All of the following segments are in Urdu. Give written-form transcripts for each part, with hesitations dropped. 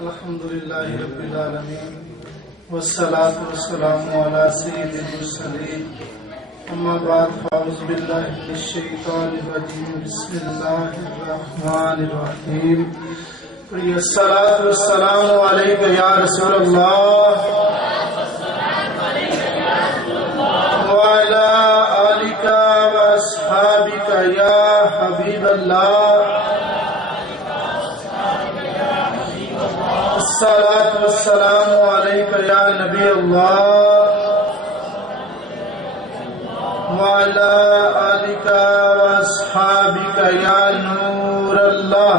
الحمدللہ رب العالمین والصلاة والسلام علی سید المرسلین اما بعد فاعوذ باللہ من الشیطان الرجیم بسم اللہ الرحمن الرحیم الصلاة والسلام علیک یا رسول اللہ وعلی آلک واصحابک یا حبیب اللہ الصلاة والسلام علیک یا نبی اللہ وعلی آلک واصحابک یا نور اللہ۔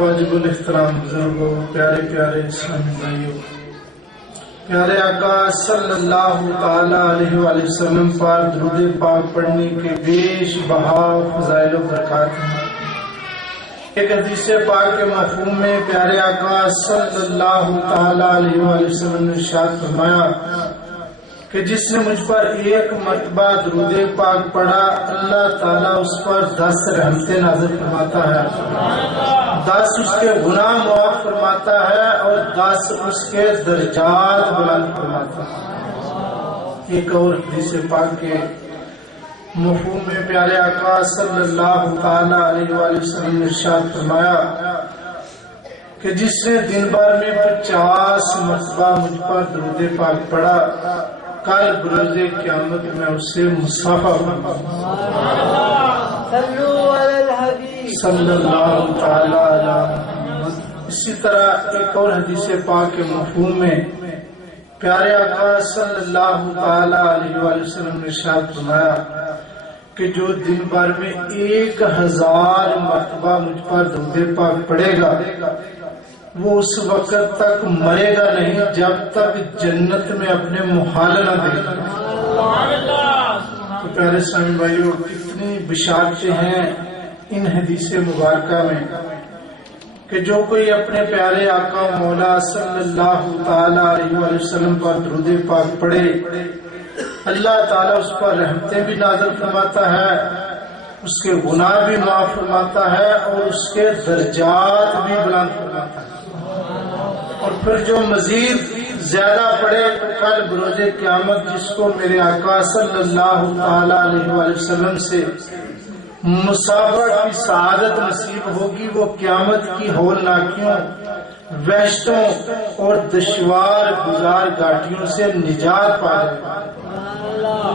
واجب الاحترام بزرگوں، پیارے پیارے اسلامی بھائیوں، پیارے آقا صلی اللہ تعالی علیہ وآلہ وسلم پر درود پاک پڑھنے کے بیش بہا فضائل و برکات ہیں۔ ایک حدیث پاک کے مفہوم میں پیارے آقا صلی اللہ تعالی علیہ وآلہ وسلم نے ارشاد فرمایا کہ جس نے مجھ پر ایک مرتبہ درود پاک پڑھا، اللہ تعالیٰ اس پر 10 رحمتیں نازل فرماتا ہے، 10 اس کے گناہ معاف فرماتا ہے اور 10 اس کے درجات بلند فرماتا ہے۔ ایک اور حدیث پاک کے مفہوم میں پیارے آقا صلی اللہ تعالی علیہ وآلہ وسلم نے ارشاد فرمایا کہ جس نے دن بھر میں 50 مرتبہ مجھ پر درود پاک پڑھا، کل بروز قیامت میں اس سے مصافحہ صلی اللہ تعالی علیہ وسلم۔ اسی طرح ایک اور حدیث پاک کے مفہوم میں پیارے آقا صلی اللہ تعالی علیہ وآلہ وسلم نے ارشاد فرمایا کہ جو دن بھر میں 1000 مرتبہ مجھ پر درود پاک پڑھے گا، وہ اس وقت تک مرے گا نہیں جب تک جنت میں اپنے محال نہ دیکھے۔ تو پیارے اسلامی بھائیوں، کتنی بشارتیں ہیں ان حدیث مبارکہ میں کہ جو کوئی اپنے پیارے آقا مولا صلی اللہ تعالی علیہ وآلہ وسلم پر درود پاک پڑھے، اللہ تعالیٰ اس پر رحمتیں بھی نازل فرماتا ہے، اس کے گناہ بھی معاف فرماتا ہے اور اس کے درجات بھی بلند فرماتا ہے۔ اور پھر جو مزید زیادہ پڑھے تو کل بروز قیامت جس کو میرے آقا صلی اللہ تعالی علیہ وآلہ وسلم سے مصافحہ کی سعادت نصیب ہوگی، وہ قیامت کی ہولناکیوں، وحشتوں اور دشوار گزار گھاٹیوں سے نجات پا جائے گا۔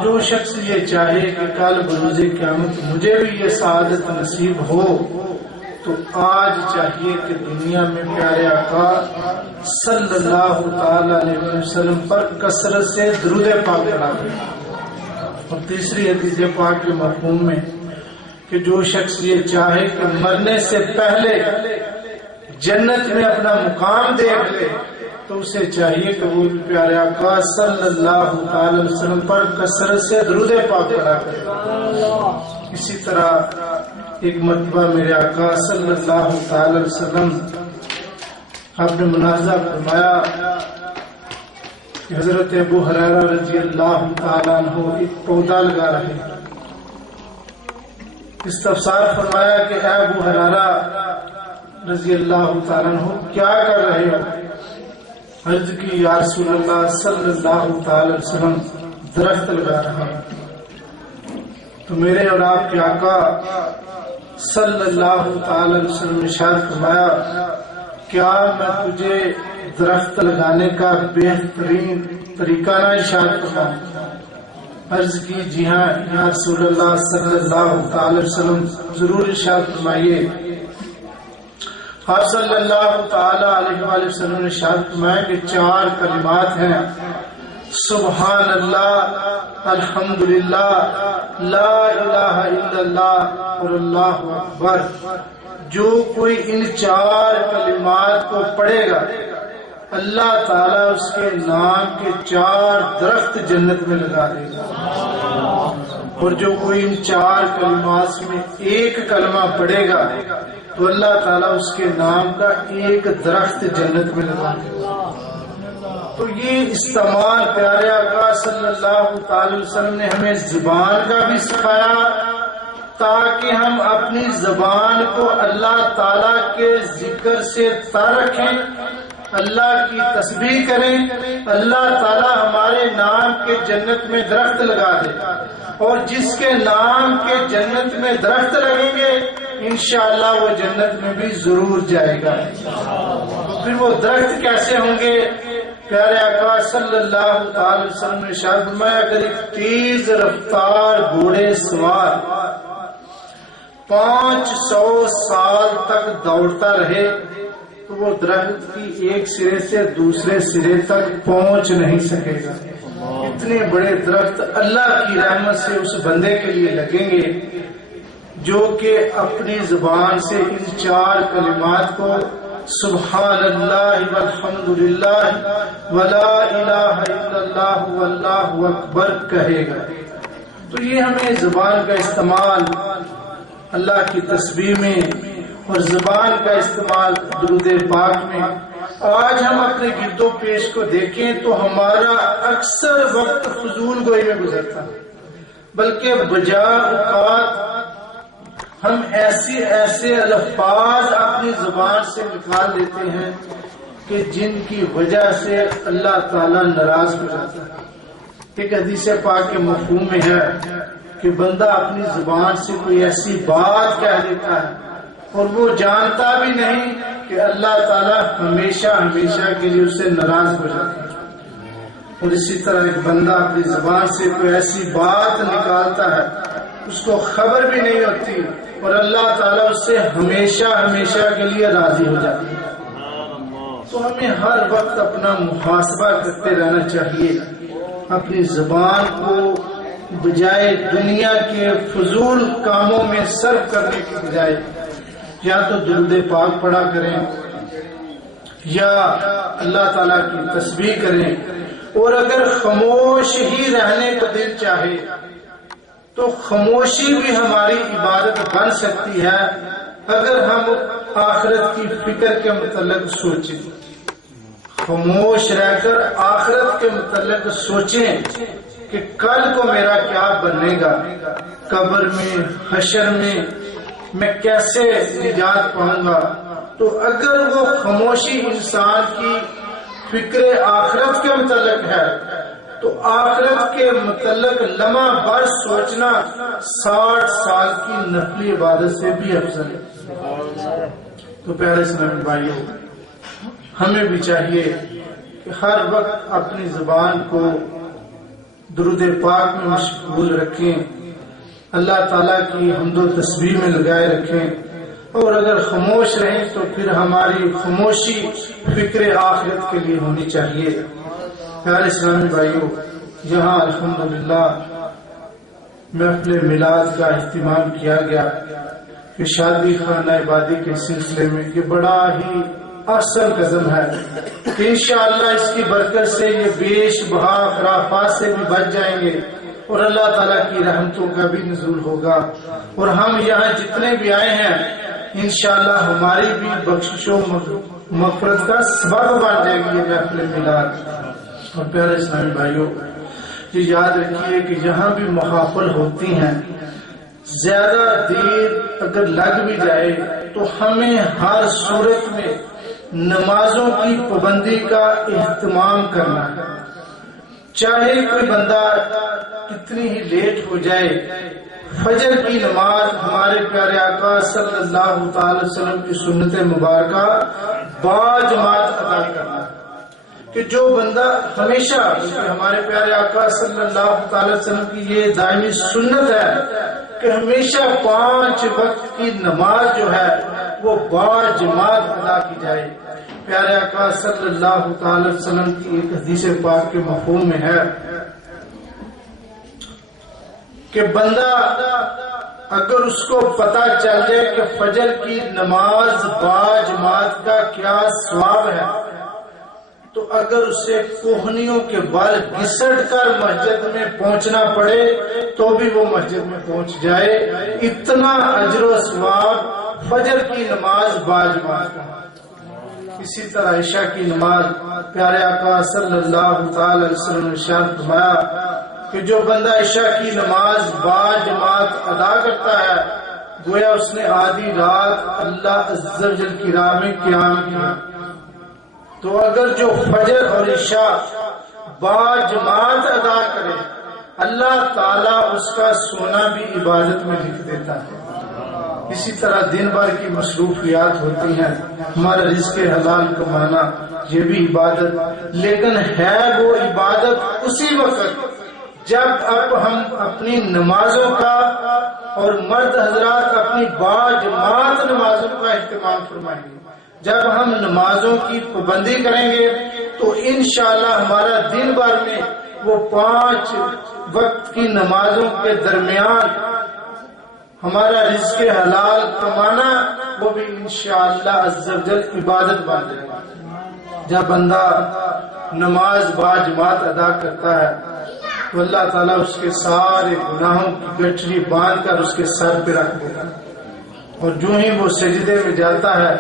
جو شخص یہ چاہے کہ کل بروز قیامت مجھے بھی یہ سعادت نصیب ہو، تو آج چاہیے کہ دنیا میں پیارے آقا صلی اللہ تعالی علیہ وسلم پر کثرت سے درود پاک پڑھا کرے۔ اور تیسری حدیث پاک کے مفہوم میں کہ جو شخص یہ چاہے کہ مرنے سے پہلے جنت میں اپنا مقام دیکھ لے، تو اسے چاہیے کہ وہ پیارے آقا صلی اللہ تعالی وسلم پر کثرت سے درود پاک پڑھا کرے۔ اسی طرح ایک مرتبہ میرے آقا صلی اللہ تعالی وسلم آپ نے مناظرہ فرمایا کہ حضرت ابو ہریرہ رضی اللہ تعالیٰ عنہ ایک پودا لگا رہے ہیں۔ استفسار فرمایا کہ اے ابو ہریرہ رضی اللہ تعالیٰ عنہ کیا کر رہے ہو؟ عرض کی یا رسول اللہ صلی اللہ تعالی وسلم درخت لگا رہا ہوں۔ تو میرے اور آپ کے آقا صلی اللہ تعالی وسلم نے ارشاد فرمایا کیا میں تجھے درخت لگانے کا بہترین طریقہ نہ ارشاد فرماؤں؟ عرض کی جی ہاں یا رسول اللہ صلی اللہ تعالی وسلم ضرور ارشاد فرمائیے۔ آپ صلی اللہ تعالی علیہ وآلہ وسلم نے ارشاد فرمایا کہ 4 کلمات ہیں، سبحان اللہ، الحمدللہ، لا الہ الا اللہ اور اللہ اکبر۔ جو کوئی ان 4 کلمات کو پڑھے گا، اللہ تعالیٰ اس کے نام کے 4 درخت جنت میں لگا دے گا، اور جو کوئی ان 4 کلمات میں ایک کلمہ پڑھے گا تو اللہ تعالیٰ اس کے نام کا ایک درخت جنت میں لگا دے گا۔ تو یہ استعمال پیارے آقا صلی اللہ تعالی وسلم نے ہمیں زبان کا بھی سکھایا تاکہ ہم اپنی زبان کو اللہ تعالیٰ کے ذکر سے تر رکھیں، اللہ کی تسبیح کریں، اللہ تعالیٰ ہمارے نام کے جنت میں درخت لگا دے، اور جس کے نام کے جنت میں درخت لگیں گے انشاءاللہ وہ جنت میں بھی ضرور جائے گا۔ پھر وہ درخت کیسے ہوں گے؟ پیارے آقا صلی اللہ تعالی وسلم نے ارشاد فرمایا، اگر ایک تیز رفتار گھوڑے سوار 500 سال تک دوڑتا رہے تو وہ درخت کی ایک سرے سے دوسرے سرے تک پہنچ نہیں سکے گا۔ اتنے بڑے درخت اللہ کی رحمت سے اس بندے کے لیے لگیں گے جو کہ اپنی زبان سے ان 4 کلمات کو سبحان اللہ والحمدللہ ولا الہ الا اللہ واللہ اکبر کہے گا۔ تو یہ ہمیں زبان کا استعمال اللہ کی تسبیح میں اور زبان کا استعمال درود پاک میں، آج ہم اپنے گرد و پیش کو دیکھیں تو ہمارا اکثر وقت فضول گوئی میں گزرتا، بلکہ بجا اوقات ہم ایسے الفاظ اپنی زبان سے نکال لیتے ہیں کہ جن کی وجہ سے اللہ تعالیٰ ناراض ہو جاتا ہے۔ ایک حدیث پاک کے مفہوم میں ہے کہ بندہ اپنی زبان سے کوئی ایسی بات کہہ دیتا ہے اور وہ جانتا بھی نہیں کہ اللہ تعالیٰ ہمیشہ ہمیشہ کے لیے اسے ناراض ہو جاتا ہے۔ اور اسی طرح ایک بندہ اپنی زبان سے کوئی ایسی بات نکالتا ہے اس کو خبر بھی نہیں ہوتی اور اللہ تعالیٰ اس سے ہمیشہ ہمیشہ کے لیے راضی ہو جاتی ہے۔ تو ہمیں ہر وقت اپنا محاسبہ کرتے رہنا چاہیے، اپنی زبان کو بجائے دنیا کے فضول کاموں میں صرف کرنے کی بجائے یا تو درود پاک پڑھا کریں یا اللہ تعالیٰ کی تسبیح کریں، اور اگر خاموش ہی رہنے کا دل چاہے تو خاموشی بھی ہماری عبادت بن سکتی ہے اگر ہم آخرت کی فکر کے متعلق سوچیں، خاموش رہ کر آخرت کے متعلق سوچیں کہ کل کو میرا کیا بنے گا، قبر میں حشر میں کیسے نجات پاؤں گا۔ تو اگر وہ خاموشی انسان کی فکر آخرت کے متعلق ہے تو آخرت کے متعلق لمحہ بھر سوچنا 60 سال کی نفلی عبادت سے بھی افضل ہے۔ تو پیارے اسلامی بھائیوں، ہمیں بھی چاہیے کہ ہر وقت اپنی زبان کو درود پاک میں مشغول رکھیں، اللہ تعالیٰ کی حمد و تسبیح میں لگائے رکھیں، اور اگر خاموش رہیں تو پھر ہماری خاموشی فکر آخرت کے لیے ہونی چاہیے۔ پیارے اسلامی بھائیوں، یہاں الحمدللہ محفل میلاد کا اہتمام کیا گیا کہ شادی خانہ آبادی کے سلسلے میں یہ بڑا ہی احسن قدم ہے کہ انشاءاللہ اس کی برکت سے یہ بیش بہا خرافات سے بھی بچ جائیں گے اور اللہ تعالیٰ کی رحمتوں کا بھی نزول ہوگا، اور ہم یہاں جتنے بھی آئے ہیں انشاءاللہ ہماری بھی بخشش و مغفرت کا سبب بن جائے گی یہ محفل میلاد۔ اور پیارے اسلامی بھائیوں، یہ یاد رکھیے کہ جہاں بھی محافل ہوتی ہیں زیادہ دیر اگر لگ بھی جائے تو ہمیں ہر صورت میں نمازوں کی پابندی کا اہتمام کرنا ہے، چاہے کوئی بندہ کتنی ہی لیٹ ہو جائے۔ فجر کی نماز ہمارے پیارے آقا صلی اللہ تعالی وسلم کی سنت مبارکہ باجماعت ادا کرنا ہے کہ جو بندہ ہمیشہ، ہمارے پیارے آقا صلی اللہ تعالی وسلم کی یہ دائمی سنت ہے کہ ہمیشہ 5 وقت کی نماز جو ہے وہ باجماعت ادا کی جائے۔ پیارے آقا صلی اللہ تعالی وسلم کی ایک حدیث پاک کے مفہوم میں ہے کہ بندہ اگر اس کو پتہ چل جائے کہ فجر کی نماز باجماعت کا کیا ثواب ہے تو اگر اسے کوہنیوں کے بال گھسٹ کر مسجد میں پہنچنا پڑے تو بھی وہ مسجد میں پہنچ جائے، اتنا اجر و ثواب فجر کی نماز باجماعت کا۔ اسی طرح عشاء کی نماز پیارے آقا صلی اللہ تعالی علیہ وسلم نے ارشاد فرمایا کہ جو بندہ عشاء کی نماز با جماعت ادا کرتا ہے گویا اس نے آدھی رات اللہ عز و جل کی راہ میں قیام کیا. تو اگر جو فجر اور عشاء با جماعت ادا کرے اللہ تعالیٰ اس کا سونا بھی عبادت میں لکھ دیتا ہے. اسی طرح دن بھر کی مصروفیات ہوتی ہیں، ہمارا رزق حلال کمانا یہ بھی عبادت، لیکن ہے وہ عبادت اسی وقت جب اب ہم اپنی نمازوں کا اور مرد حضرات اپنی با جماعت نمازوں کا اہتمام فرمائیں گے. جب ہم نمازوں کی پابندی کریں گے تو انشاءاللہ ہمارا دن بھر میں وہ 5 وقت کی نمازوں کے درمیان ہمارا رزق حلال کمانا وہ بھی انشاءاللہ عز و جل عبادت بن جائے گا. جب بندہ نماز با جماعت ادا کرتا ہے تو اللہ تعالیٰ اس کے سارے گناہوں کی گٹھری باندھ کر اس کے سر پہ رکھ دیتا ہے، اور جو ہی وہ سجدے میں جاتا ہے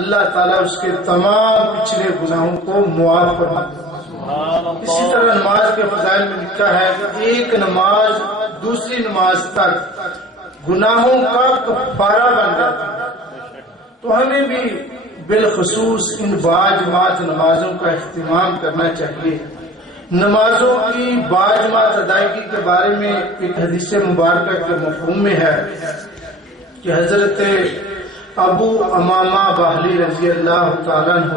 اللہ تعالیٰ اس کے تمام پچھلے گناہوں کو معاف فرماتا ہے. اسی طرح نماز کے فضائل میں لکھا ہے کہ ایک نماز دوسری نماز تک گناہوں کا کفارہ بن جاتا ہے. تو ہمیں بھی بالخصوص ان با جماعت نمازوں کا اہتمام کرنا چاہیے. نمازوں کی با جماعت ادائیگی کے بارے میں ایک حدیث مبارکہ کے مفہوم میں ہے کہ حضرت ابو امامہ باہلی رضی اللہ تعالیٰ عنہ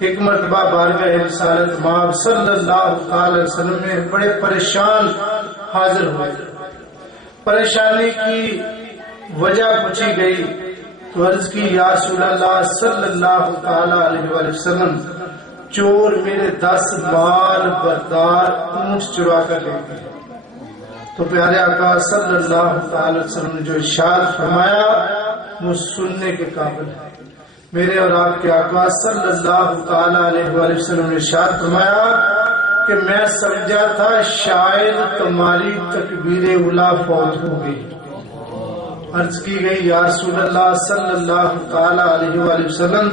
ایک مرتبہ بارگاہ رسالت مآب صلی اللہ علیہ وسلم میں بڑے پریشان حاضر ہوئے. پریشانی کی وجہ پوچھی گئی تو عرض کی یا رسول اللہ صلی اللہ علیہ وسلم چور میرے 10 مال بردار اونٹ چرا کر لے گئے. تو پیارے آقا صلی اللہ علیہ وسلم نے جو ارشاد فرمایا وہ سننے کے قابل ہے. میرے اور آپ کے آقا صلی اللہ علیہ وسلم نے ارشاد فرمایا کہ میں سمجھا تھا شاید تمہاری تکبیر اولا فوت ہو گئی. عرض کی گئی یا رسول اللہ صلی اللہ علیہ وسلم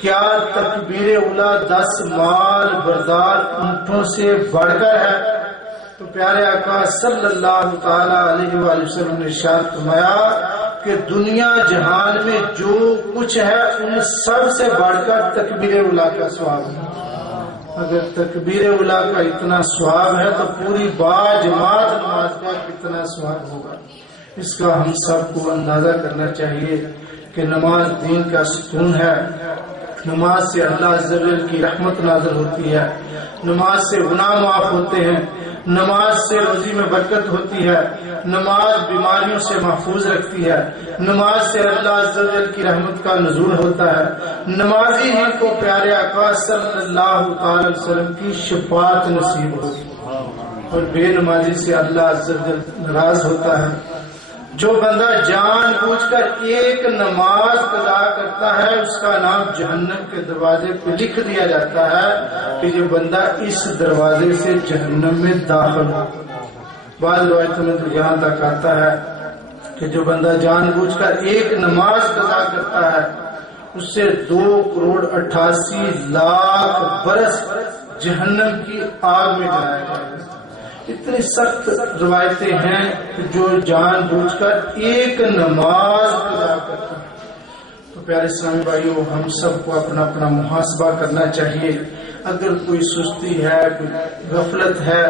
کیا تکبیر اولا 10 مال بردار اونٹوں سے بڑھ کر ہے؟ تو پیارے آقا صلی اللہ علیہ وسلم نے ارشاد فرمایا کہ دنیا جہان میں جو کچھ ہے ان سب سے بڑھ کر تکبیر اولا کا ثواب ہے. اگر تکبیر اولا کا اتنا ثواب ہے تو پوری با جماعت نماز کا کتنا ثواب ہوگا. اس کا ہم سب کو اندازہ کرنا چاہیے کہ نماز دین کا ستون ہے. نماز سے اللہ عز و جل کی رحمت نازل ہوتی ہے، نماز سے گناہ معاف ہوتے ہیں، نماز سے روزی میں برکت ہوتی ہے، نماز بیماریوں سے محفوظ رکھتی ہے، نماز سے اللہ عز و جل کی رحمت کا نزول ہوتا ہے. نمازی ہی کو پیارے آقا صلی اللہ علیہ وسلم کی شفاعت نصیب ہوتی ہے، اور بے نمازی سے اللہ عز و جل ناراض ہوتا ہے. جو بندہ جان بوجھ کر ایک نماز قضا کرتا ہے اس کا نام جہنم کے دروازے پہ لکھ دیا جاتا ہے کہ یہ بندہ اس دروازے سے جہنم میں داخل ہو. بعض روایتوں میں تو یہاں تک آتا ہے کہ جو بندہ جان بوجھ کر ایک نماز قضا کرتا ہے اس سے 2,88,00,000 برس جہنم کی آگ میں جلایا جائے گا. اتنی سخت روایتیں ہیں کہ جو جان بوجھ کر ایک نماز قضا کرتا ہے. تو پیارے اسلامی بھائیوں ہم سب کو اپنا اپنا محاسبہ کرنا چاہیے. اگر کوئی سستی ہے کوئی غفلت ہے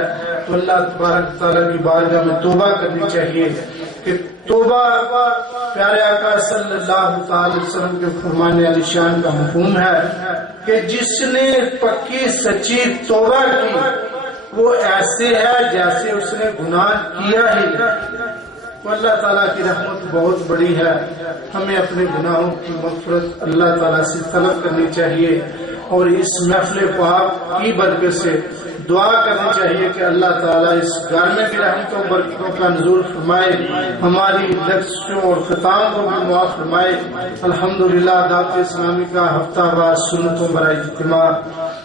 تو اللہ تبارک تعالیٰ کی بارگاہ میں توبہ کرنی چاہیے کہ توبہ پیارے آقا صلی اللہ علیہ وسلم کے فرمان علی شان کا مفہوم ہے کہ جس نے پکی سچی توبہ کی وہ ایسے ہے جیسے اس نے گناہ کیا ہی. اللہ تعالیٰ کی رحمت بہت بڑی ہے، ہمیں اپنے گناہوں کی مغفرت اللہ تعالیٰ سے طلب کرنی چاہیے اور اس محفل پاک کی برکت سے دعا کرنی چاہیے کہ اللہ تعالیٰ اس گھر میں بھی رحمتوں برکتوں کا نزول فرمائے، ہماری لفظوں اور خطام کو بھی معاف فرمائے. الحمدللہ دعوت اسلامی کا ہفتہ وار سنتوں برائے اجتماع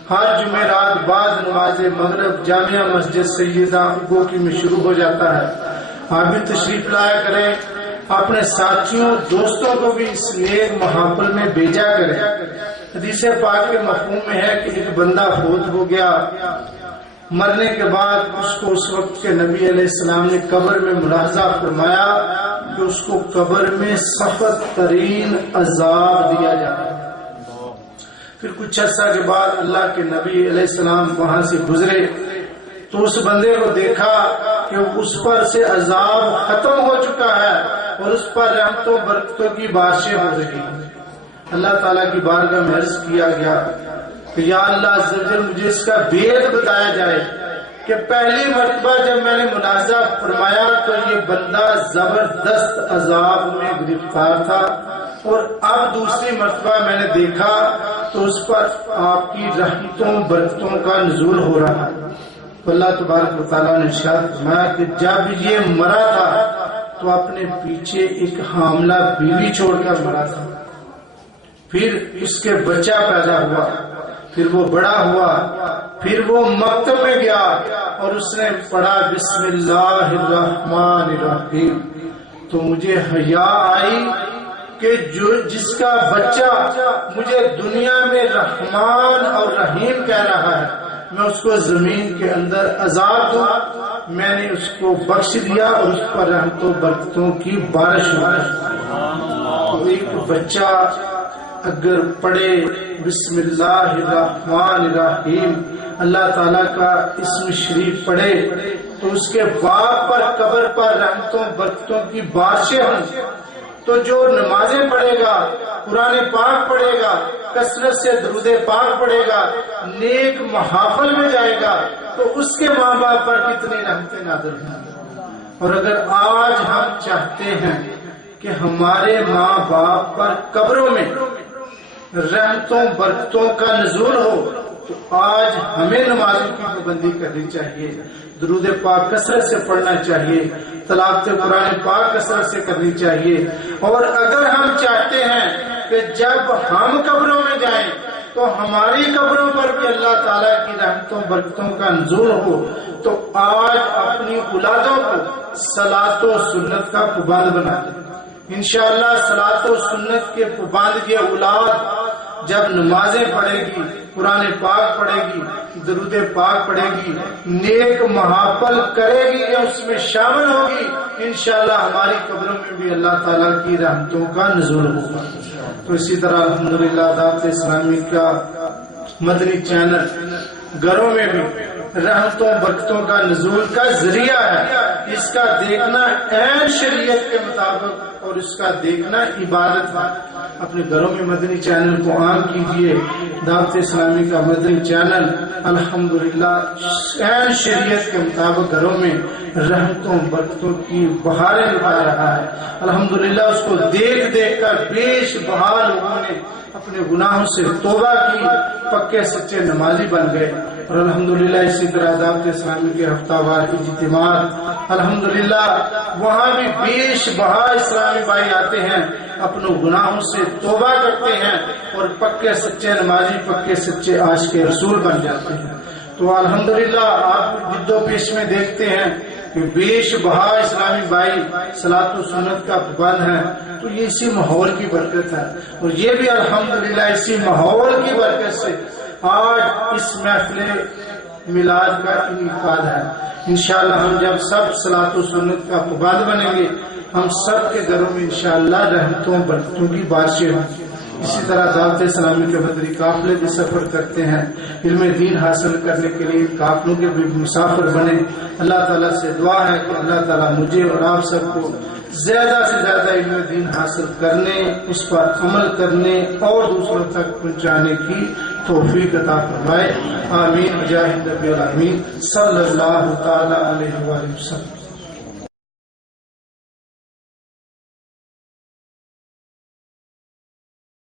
ہر جمعرات بعد نماز مغرب جامعہ مسجد سیدہ گوکی میں شروع ہو جاتا ہے. آپ بھی تشریف لایا کریں، اپنے ساتھیوں دوستوں کو بھی اس نیک محافل میں بھیجا کریں. حدیث پاک کے مفہوم میں ہے کہ ایک بندہ فوت ہو گیا، مرنے کے بعد اس کو اس وقت کے نبی علیہ السلام نے قبر میں ملاحظہ فرمایا کہ اس کو قبر میں سخت ترین عذاب دیا جائے. پھر کچھ عرصہ کے بعد اللہ کے نبی علیہ السلام وہاں سے گزرے تو اس بندے کو دیکھا کہ اس پر سے عذاب ختم ہو چکا ہے اور اس پر رحمتوں برکتوں کی بارشیں ہو رہی ہیں. اللہ تعالیٰ کی بارگاہ میں عرض کیا گیا کہ یا اللہ عز و جل مجھے اس کا بھید بتایا جائے کہ پہلی مرتبہ جب میں نے ملاحظہ فرمایا تو یہ بندہ زبردست عذاب میں گرفتار تھا اور اب دوسری مرتبہ میں نے دیکھا تو اس پر آپ کی رحمتوں برکتوں کا نزول ہو رہا ہے. تو اللہ تبارک و تعالیٰ نے ارشاد فرمایا کہ جب یہ مرا تھا تو اپنے پیچھے ایک حاملہ بیوی چھوڑ کر مرا تھا. پھر اس کے بچہ پیدا ہوا, پھر وہ بڑا ہوا, پھر وہ مکتب میں گیا اور اس نے پڑھا بسم اللہ الرحمن الرحیم. تو مجھے حیا آئی کہ جس کا بچہ مجھے دنیا میں رحمان اور رحیم کہہ رہا ہے میں اس کو زمین کے اندر عذاب دوں. میں نے اس کو بخش دیا اور اس پر رحمتوں برکتوں کی بارش ہوئی. تو ایک بچہ اگر پڑھے بسم اللہ الرحمن الرحیم اللہ تعالیٰ کا اسم شریف پڑھے تو اس کے باپ پر قبر پر رحمتوں برکتوں کی بارشیں ہوں. تو جو نمازیں پڑھے گا, قرآن پاک پڑھے گا, کثرت سے درود پاک پڑھے گا, نیک محافل میں جائے گا تو اس کے ماں باپ پر کتنی رحمتیں نازل ہیں. اور اگر آج ہم چاہتے ہیں کہ ہمارے ماں باپ پر قبروں میں رحمتوں برکتوں کا نزول ہو تو آج ہمیں نمازوں کی پابندی کرنی چاہیے, درود پاک کثرت سے پڑھنا چاہیے, تلاوت قرآن پاک کثرت سے کرنی چاہیے. اور اگر ہم چاہتے ہیں کہ جب ہم قبروں میں جائیں تو ہماری قبروں پر بھی اللہ تعالیٰ کی رحمتوں برکتوں کا نزول ہو تو آج اپنی اولادوں کو صلاۃ و سنت کا پابند بنا دیں. انشاءاللہ صلاۃ و سنت کے پابند کی اولاد جب نمازیں پڑھے گی, قرآن پاک پڑھے گی, درود پاک پڑھے گی, نیک محافل کرے گی یا اس میں شامل ہوگی, انشاءاللہ ہماری قبروں میں بھی اللہ تعالیٰ کی رحمتوں کا نزول ہوگا. تو اسی طرح الحمدللہ دعوت اسلامی کا مدنی چینل گھروں میں بھی رحمتوں برکتوں کا نزول کا ذریعہ ہے. اس کا دیکھنا عین شریعت کے مطابق اور اس کا دیکھنا عبادت ہے. اپنے گھروں میں مدنی چینل کو عام کیجئے. دعوت اسلامی کا مدنی چینل الحمدللہ عین شریعت کے مطابق گھروں میں رحمتوں برکتوں کی بہاریں لٹا رہا ہے. الحمدللہ اس کو دیکھ دیکھ کر بیش بہار لوگوں نے اپنے گناہوں سے توبہ کی, پکے سچے نمازی بن گئے. اور الحمدللہ اسی طرح دعوت اسلامی کے ہفتہ وار اجتماعات الحمدللہ وہاں بھی بیش بہا اسلامی بھائی آتے ہیں, اپنے گناہوں سے توبہ کرتے ہیں اور پکے سچے نمازی, پکے سچے عاشق رسول بن جاتے ہیں. تو الحمدللہ آپ جد و پیش میں دیکھتے ہیں کہ بیش بہا اسلامی بھائی صلاۃ و سنت کا پابند ہے. تو یہ اسی ماحول کی برکت ہے اور یہ بھی الحمدللہ اسی ماحول کی برکت سے آج اس محفل میلاد کا انعقاد ہے. انشاءاللہ ہم جب سب صلاۃ و سنت کا پابند بنیں گے ہم سب کے گھروں میں انشاءاللہ رحمتوں برکتوں کی بارشیں ہوں. اسی طرح دعوت اسلامی کے مدنی قافلے بھی سفر کرتے ہیں علم دین حاصل کرنے کے لیے, قافلوں کے بھی مسافر بنے. اللہ تعالیٰ سے دعا ہے کہ اللہ تعالیٰ مجھے اور آپ سب کو زیادہ سے زیادہ علم دین حاصل کرنے, اس پر عمل کرنے اور دوسروں تک پہنچانے کی توفیق عطا فرمائے. آمین. جاہ نبی العالمین صلی اللہ تعالی علیہ وآلہ وسلم.